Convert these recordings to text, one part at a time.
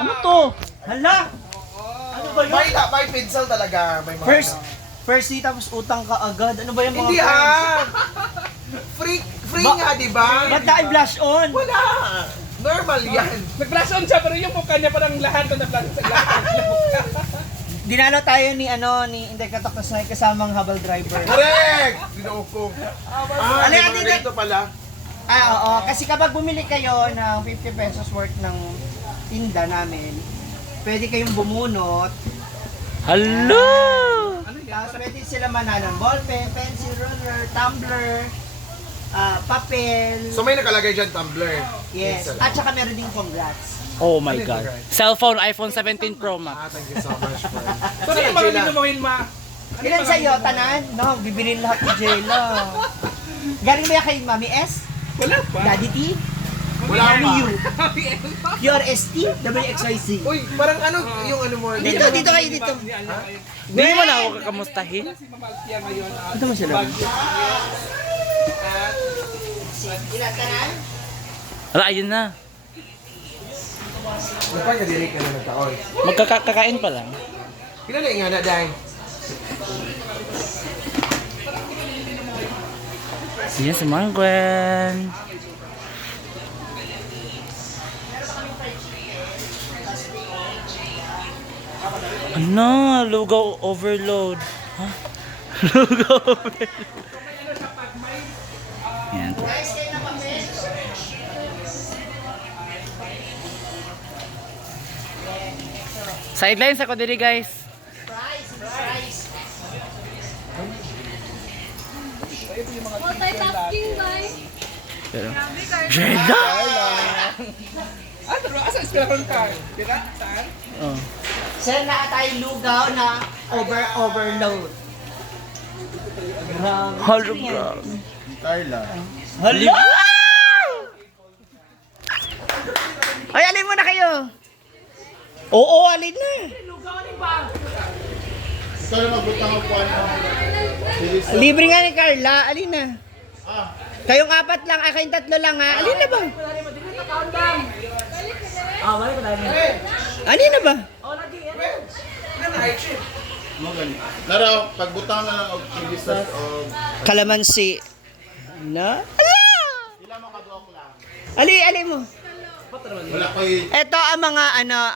Ano to? Hala! Ano ba yun? May pencil talaga. May mga First day tapos utang ka agad. Ano ba yung mga Hindi Free nga, di ba? Ba't tayo blush on? Wala. Normal yan. Nag-flash on siya pero yung mukha niya parang lahat na nag-flash sa lahat. Dinalo tayo ni Inday Katok na Snake kasamang habal driver. Correct! Dinuukong. Ano yan, mga Inday? ganito pala. Oo. Kasi kapag bumili kayo ng 50 pesos worth ng tinda namin, pwede kayong bumunot. Hello! Tapos pwede sila manalo ng ballpen, pencil, ruler, tumbler, papel. So may nakalagay dyan, tumbler. Yes. At saka meron din congrats. Oh my God. Cellphone, iPhone 17 Pro Max. Thank you so much, friend. So ano yung mga dito mo ma? Ilan sa'yo, tanan? No, bibilin lahat ni Jela. Galing ba yan kay Mami S? Wala pa. Daddy T? Wala pa. You? Pure ST? WXYZ? Uy, parang yung ano mo. Dito kayo dito. Hindi mo na ako kakamustahin. Si Mama Altia ngayon. Ito mo sila. Ilan tanan? Wala, ayun na. Napay na dili ka na nagtaon. Magkakakain pa lang. Kailan na ingana, Day? Yan si Mangwen. Ano? Lugaw overload. Ha? Lugaw overload. Yan. Sidelines ako diri guys. Multitasking, guys. Pero, Grabe, Carla. Jeda! Pero asa inspiration ka? Dira? Saan? Oh. Sir, na tayo lugaw na overload. Hello, bro. Hello! Ay, alin mo na kayo. Oo, alin na. Libre nga ni Carla, alin na. Kayong apat lang, kayong tatlo lang ha. Alin na ba? Alin na ba? Laro, pagbutang na lang og chilisas o Kalamansi. Na? Ala! Ali mo. wala ko'y Ito ang mga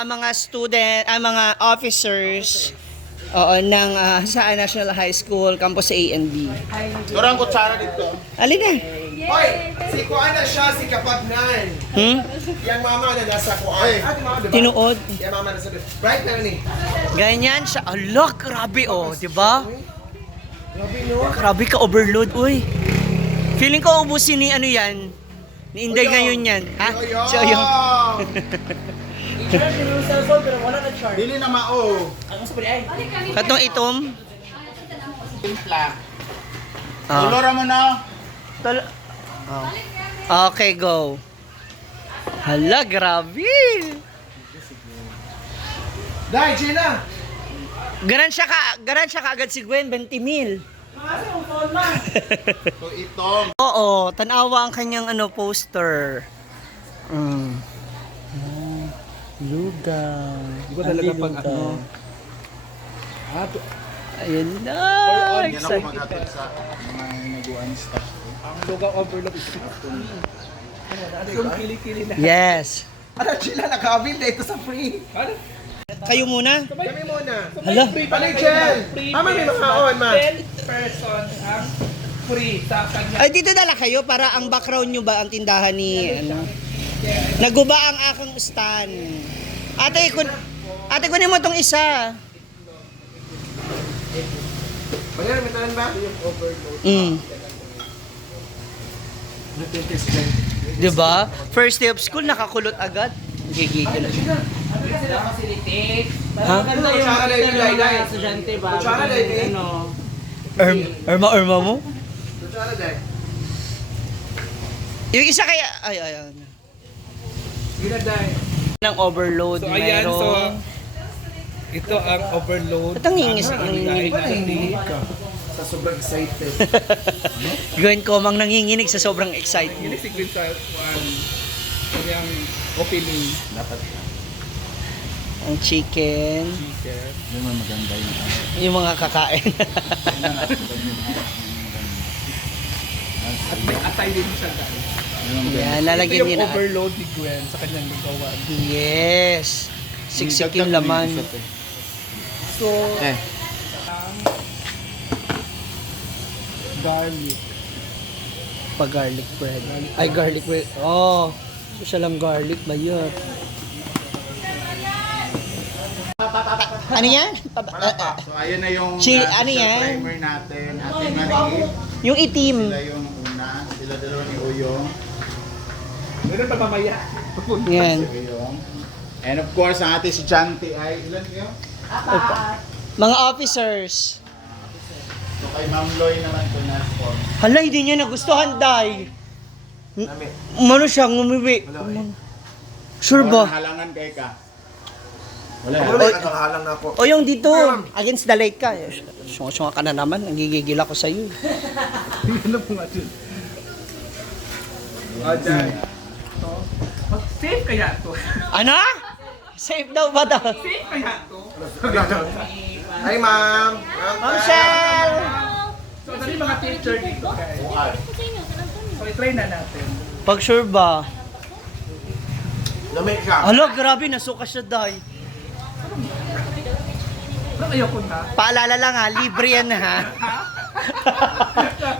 ang mga student, ang mga officers ng sa National High School, campus A and B. Durang kutsara dito. Alin na? Hoy, si Kuan na siya, si Kapagnan. Yang mama na nasa Kuan. Di mama, diba? Tinuod. Yang mama nasa Bright na ni. Ganyan siya. Ala, grabe di ba? Grabe no. Grabe ka overload, uy. Feeling ko ubusin ni yan. Ni Inday ngayon yan. Ha? Si Oyong. Dili na mao. Katong itom. Timpla. Ah. Tulora mo na. Okay, go. Hala, grabe. Day, Gina. Garan siya kaagad si Gwen, 20,000. So itong Oo, tanawa ang kanyang poster. Lugaw. Di ba talaga pag ano? Ayun na. yan ako Excited. maghatod sa mga naguan staff. Ang lugaw overload is yung kili-kili na. Yes. Ano, Gina, nakabil na ito sa free. Ano? Kayo muna. Kami muna. Hala. Manager. Mama, may makaon, ma. 10 person ang free sa kanya. Ay, dito dala kayo para ang background nyo ba ang tindahan ni Naguba ang akong stand. Ate, kunin mo tong isa. Pagyan, may talan ba? Yung overload. Diba? First day of school, nakakulot agad. Gigigil. Ha? Kutsara na yung Day. Kutsara na yung Irma mo? Kutsara, Day. Yung isa kaya, ay. Gina, Day. Ng overload, So ayan, meron. so ito ang overload. Ba't ang ngingis? Nanginginig natin. Sa sobrang excited. Gawin ko mang nanginginig sa sobrang excitement. Yun si Gwen sa kanyang opening. Ang chicken. Yung mga maganda yun. Yung mga kakain. Atay din siya guys. Yan, Ito lalagyan yung din na. overload ni Gwen sa kanyang lugawan. Yes. Siksik yung laman. So, Eh, garlic. Pa garlic bread. Ay, garlic bread. Oh, siya lang garlic ba yun? Ano yan? so ayun na yung Chili, special ano yan? primer natin. Ate Marie. Yung itim. Sila yung una. Sila dalawa ni Uyong. Meron pa mamaya. Yan. Si Uyong. And of course, ang ate si Chanti ay, ilan kayo? Mga officers. So kay Ma'am Loy naman ito na sponsor. Hala, hindi niya nagustuhan, Day. Umano siya, ngumiwi. Sure ba? Halangan kay ka. Wala. Wala, nakahalang na ako. O yung dito, against the lake ka. Sunga-sunga ka na naman, nagigigil ako sa'yo. Ano po nga dyan? Dyan. Safe kaya to? Ano? Safe daw ba daw? Safe kaya to? Hi, ma'am. Ma'am Shell! So, dali mga teacher dito guys. So, i-try na natin. Pag sure ba? Lamig siya. Hala, grabe, nasuka siya, Day. Parang ayoko na. Paalala lang ha, libre yan ha.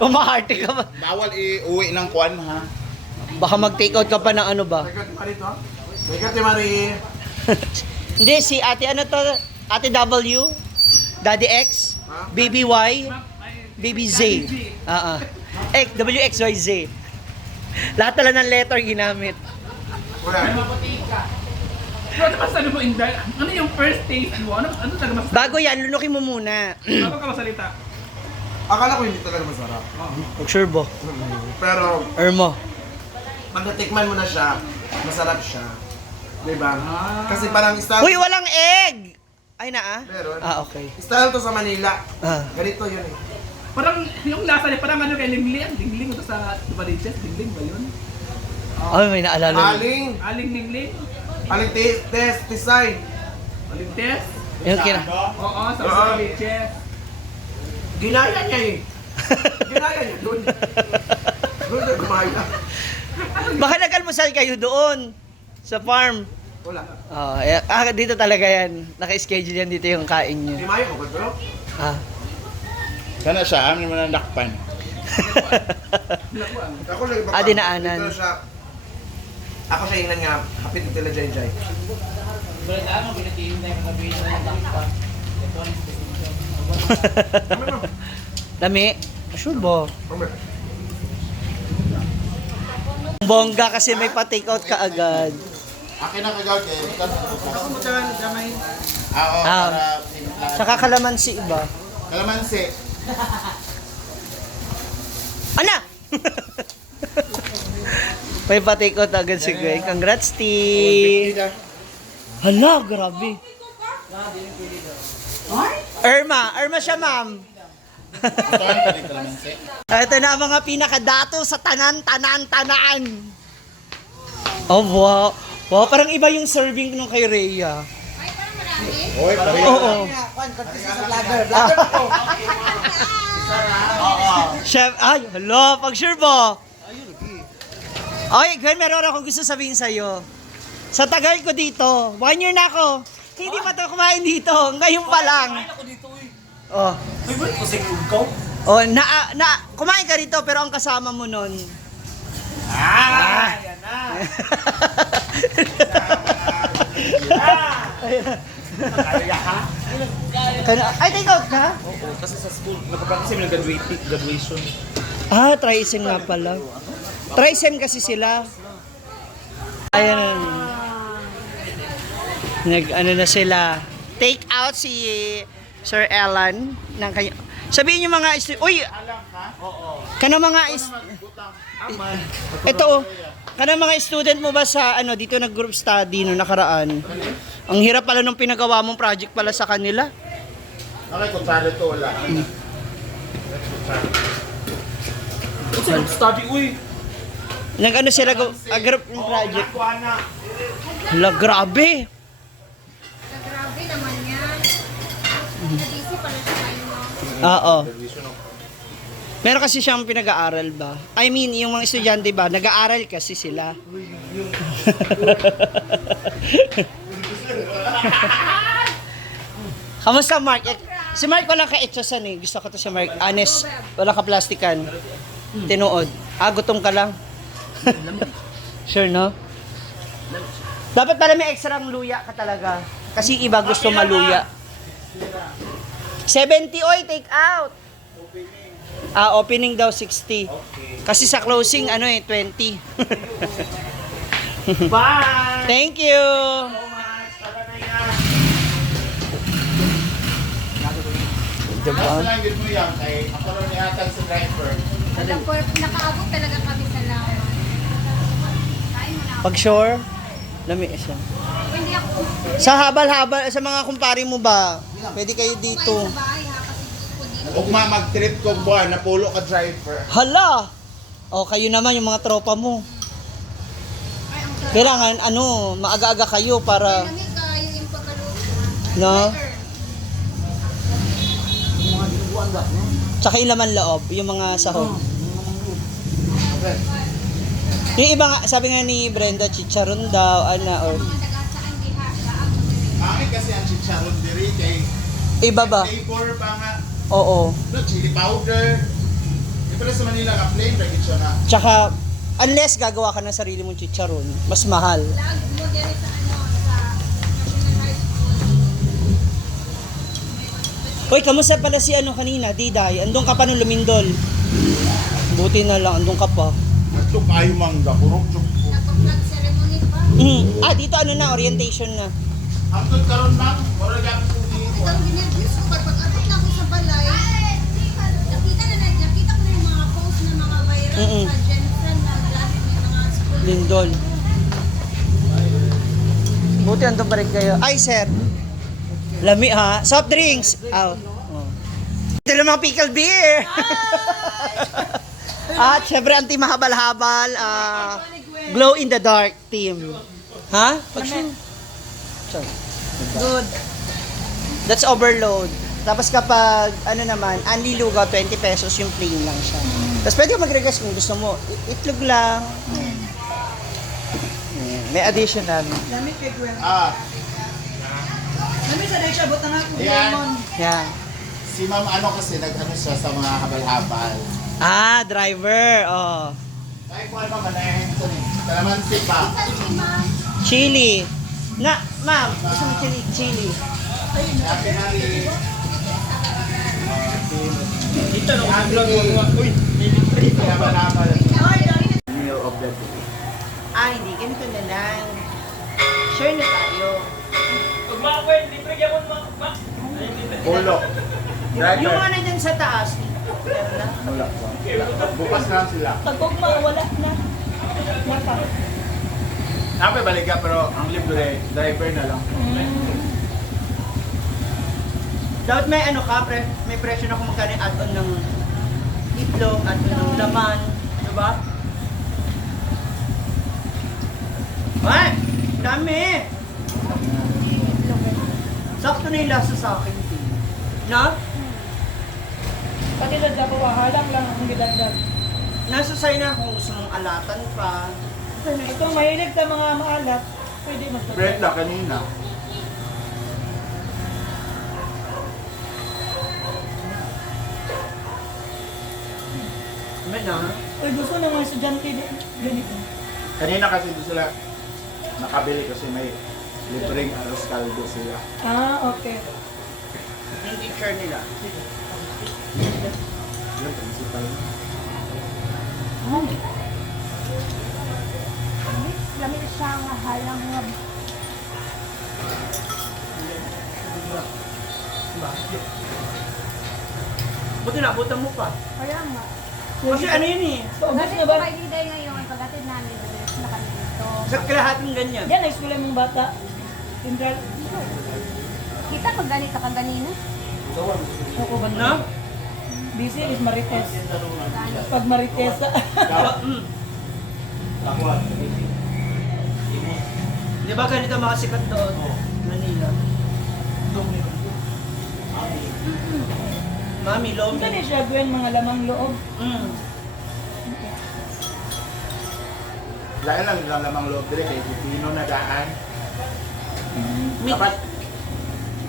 Umaharte ka ba? Bawal iuwi ng kwan ha. Baka mag-take out ka pa ng ano ba? Teka, Marie to. Teka, Marie. Hindi, si ate ano to? Ate W? Daddy X? Baby Y? Baby Z? X, WXYZ. Lahat pala ng letter ginamit. Wala. So, ano mas ano mo, Inday? Ano yung first taste mo? Ano talaga mas... Bago yan, lunukin mo muna. Bago ka masalita. Akala ko hindi talaga masarap. Pag sure ba? Pero, Ermo. pag natikman mo na siya, masarap siya. Diba? Kasi parang style... Uy, walang egg! Ay na ah? Meron. Ah, okay. Style to sa Manila. Ah. Ganito yun eh. Parang yung lasa niya, parang ano kay Lingling. Lingling ito sa Baliches. Lingling ba yun? Ay, may naalala. Aling, Aling Lingling? aling test, design. Aling Tess? Yung kina... Oo, sa Oo. Baliches. Ginaya niya eh. Ginaya niya doon. Doon na gumaya. Baka nag-almusal kayo doon. Sa farm. Wala. Dito talaga yan. Naka-schedule yan dito yung kain nyo. Di mayo ko ba bro? Ah. Sana siya, amin mo na nakpan. Ako lagi pa. Dinaanan. Dito siya. Ako siya yung nga, kapit ng tila Jai Jai. Dami. Sure ba? Mamaya. Bongga kasi may pa-take out ka agad. Akin na kagaw kay. Ako mo dyan, gamay. Oo, Ah. para timpla. Saka kalamansi iba. Kalamansi. Ana! May pa-take out agad si Greg. Congrats, T. Hala, grabe. Irma siya, ma'am. Tuwan ka rin kalamansi. Ito na ang mga pinakadato sa tanan. Oh, wow. Wow, parang iba yung serving nung kay Rhea. Oy, pareho. Oo. Chef, ay, hala, pag sure ba? Ay, Gwen, meron akong gusto sabihin sa'yo. Sa tagal ko dito, 1 year na ako, hindi pa ito kumain dito, ngayon pa lang. Oh. Oh, kumain ka dito pero ang kasama mo nun. Yan na. Ay, take out ka? Kasi sa school, nagpapractice yung graduation. Ah, try-sem nga pala. Try-sem kasi sila. Ayan. Ano na sila. Take out si Sir Alan ng kanya. Sabihin niyo mga uy. Kana mga ito oh. Kana mga student mo ba sa ano dito nag-group study no nakaraan? Ang hirap pala nung pinagawa mong project pala sa kanila. Okay, kung saan ito, wala. Study, uy. Nag-ano sila group ng project. Hala, grabe. Oo. Meron kasi siyang pinag-aaral ba? I mean, yung mga estudyante ba, nag-aaral kasi sila. Kamusta, Mark? Si Mark wala ka-etchosan eh. Gusto ko to si Mark. Honest, wala ka plastikan. Tinuod. Gutom ka lang. Sure, no? Dapat pala may extra luya ka talaga. Kasi iba gusto maluya. 70, oy, take out. Opening daw 60. Kasi sa closing, 20. Bye! Thank you. Ano lang yun mo yan, kay ako rin nihatag sa driver. Nakaabot talaga kami sa lawan. Kain mo na. Pag sure, lami siya. Hindi ako Sa habal-habal, sa mga kumpare mo ba, pwede kayo dito. sa bahay ha, kasi gusto ko dito. Huwag mag-trip ko buwan, napulo ka driver. Hala! O, kayo naman, yung mga tropa mo. Ay, ang sarap. Kailangan, maaga-aga kayo para, Lamig kayo yung pagkaluto. no? Tsaka yung laman loob, yung mga sahog. Yung iba nga, sabi nga ni Brenda, chicharon daw, or Mga dagasaan di ha. Amin kasi ang chicharon diri kay iba ba? flavor pa nga. Oo. No, chili powder. Pero sa Manila nga plain ra gid siya na. Tsaka, unless gagawa ka ng sarili mong chicharon, mas mahal. Lag mo din sa sa National High School. Uy, kamusta pala si kanina, Diday? Andun ka pa nung lumindol. Buti na lang, andun ka pa. Atuk ayo mangga purok chuk. Nagpa-flag ceremony pa. Dito na, orientation na. Hangtod karon bang ora gyud ko Ikaw ginagwis ko pag-abot na ako sa balay. Nakita ko na yung mga post ng mga viral sa Jensen na lahat ng mga school. Lindol. Buti andun pa rin kayo. Ay, sir. Lami ha. Soft drinks. Oh. Ito na mga pickle beer. At syempre, anti-mahabal-habal. Glow in the dark team. Ha? Good. That's overload. Tapos kapag, naman, Anli Lugaw, 20 pesos yung plain lang siya. Tapos pwede ka mag-request kung gusto mo. Itlog lang. May addition namin. Ah, yan. Yeah. Si Ma'am kasi nag-ano siya sa mga habal-habal. Driver. Oh. Ay ko ano man ito ni. Kalamansi pa. Chili. Ma'am, gusto mo chili? Happy Mari. Dito no, ang vlog mo. Uy, Habal-habal. Meal of the day. Hindi. Ganito na lang. Sure na tayo. pag ma-aware, libre gyapon ma. Pulo. Yung Driver. mga nandyan sa taas. Meron na. Wala pa. Bukas na lang sila. Pag wala na. Napay balik ka pero ang libre, driver na lang. Dapat may may presyo na kung magkano yung add-on ng itlog, add-on ng laman. Diba? Ay! Dami! Sakto na yung lasa sa akin. Na? Pati nagagawa, halang lang ang gilagdag. Nasa sa'yo na kung gusto mong alatan pa. Ito, mahilig sa mga maalat, pwede mas Brenda kanina. May na. Uy, gusto ng mga estudyante din. Ganito. Kanina kasi doon sila nakabili kasi may libreng arroz caldo sila. Okay. Yung teacher nila. Yun, principal. Lamig siya nga halang nga. Buti nabutan mo pa. Kaya nga. Kasi yun eh. Paubos Galing na ko ba? kay Diday ngayon, pagkatid namin, diretso na kami dito. Sa kalahating ganyan. Yan, na-school mong bata. Central. Kita pag ganito ka ganina. Ako ba No? Busy is Marites. Pag Marites, Di ba ganito makasikat doon? Manila. Mami, loob Ito ni siya, Gwen, mga lamang loob. Dahil lang lang lamang loob dire kay Pipino na daan.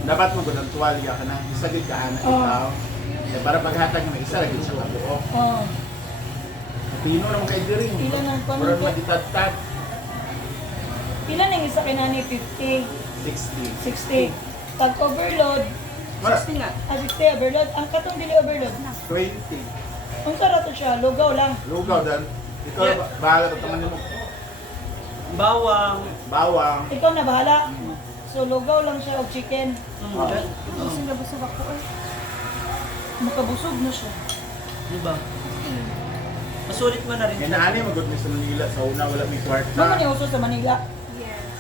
Dapat mo gud ang tuwalya ka na isa gid ka na ikaw. Para paghatag mo isa lagi sa kabuok. Oh. Pino naman kay dire. Pila ng Murag konti. magitad-tad. Pila nang isa kinani 50, 60. 60. Pag overload, Mara, 60 overload. Ang katong dili overload. 20. Ang karato siya, lugaw lang. Lugaw dan. Ikaw bahala ka taman mo. Bawang. Bawang. Ikaw na bahala. So lugaw lang siya o chicken. Busog na busog ako eh. Makabusog na siya. Diba? Masulit mo na rin. Inaani magud ni sa Manila sa una wala may kwarta. Naman yung uso sa Manila. Yes.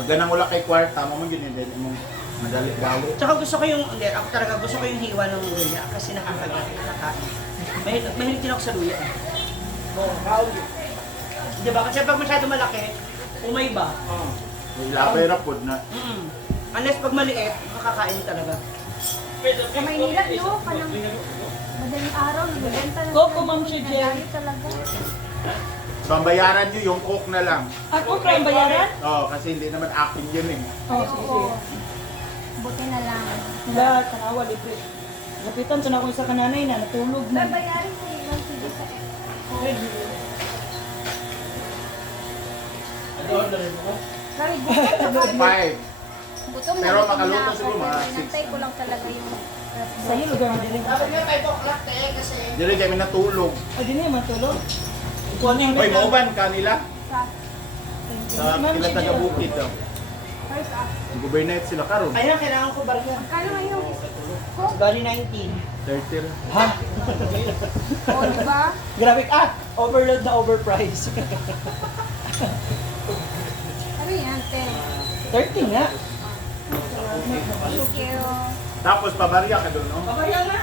Pag ganang wala kay kwarta mo man gyud din mo madali gawo. Tsaka gusto ko yung, hindi, ako talaga gusto ko yung hiwa ng luya kasi nakakain. Mahilig din ako sa luya. Diba? Kasi pag masyado malaki, umay ba? Ilabay ra pod na. Unless pag maliit, makakain talaga. Sa Maynila, no? Kanang madaling araw, nagbibenta na Coco, Ma'am Chijen. Nadali talaga. Pambayaran niyo yung coke na lang. Ako pa ang bayaran? Oh, kasi hindi naman akin yun eh. Oh, Ay, sige. oo. Buti na lang. Lahat, tanawa, libre. Lapitan sa na ako isa kananay na, natulog na. Babayarin sa ibang sige sa Sorry, gutom na. 5. Gutom na. Pero gutom makaluto na ako, siguro, mga pero six. inantay ko lang talaga yung Sa iyo, lugar mo din. Dili kami natulog. O, di na yung matulog. Hoy, mauban kanila sa sa kila taga bukid daw. first up. Gobernate sila karon. Ayun, kailangan ko barya. Kano ngayon? Bali 19. 30 ra. Ha? O, diba? Grabe ka! Overload na overprice. Ano yan, te? 30 nga. Thank you. Tapos pabarya ka doon, no? Pabarya nga.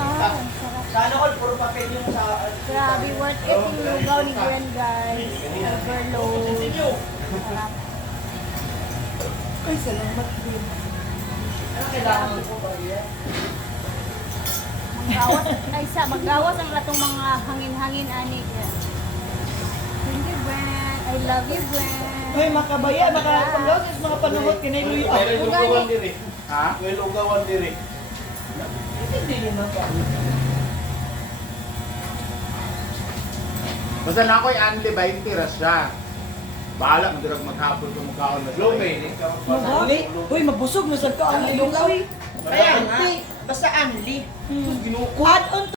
Ah, ang sarap. Sana all, puro papel yung sa... Grabe, worth it yung lugaw ni Gwen, guys. Overload. Sarap. Ay, salamat din. Ano kailangan ko barya? Maggawas ang latong mga hangin-hangin, ani. Thank you, Gwen. I love you, Gwen. Ay, makabaya, makapanggawas, mga panuhot, kinailuyo. Lugawan diri. Ha? May lugawan diri. Hindi naman pa. Basta na ako'y anli 20 ra siya. Bahala mo dirag maghapon ko mukhaon na. Magali. Uy, mabusog na sa ka. Ang lugaw. Kaya nga, basta anli. Add-on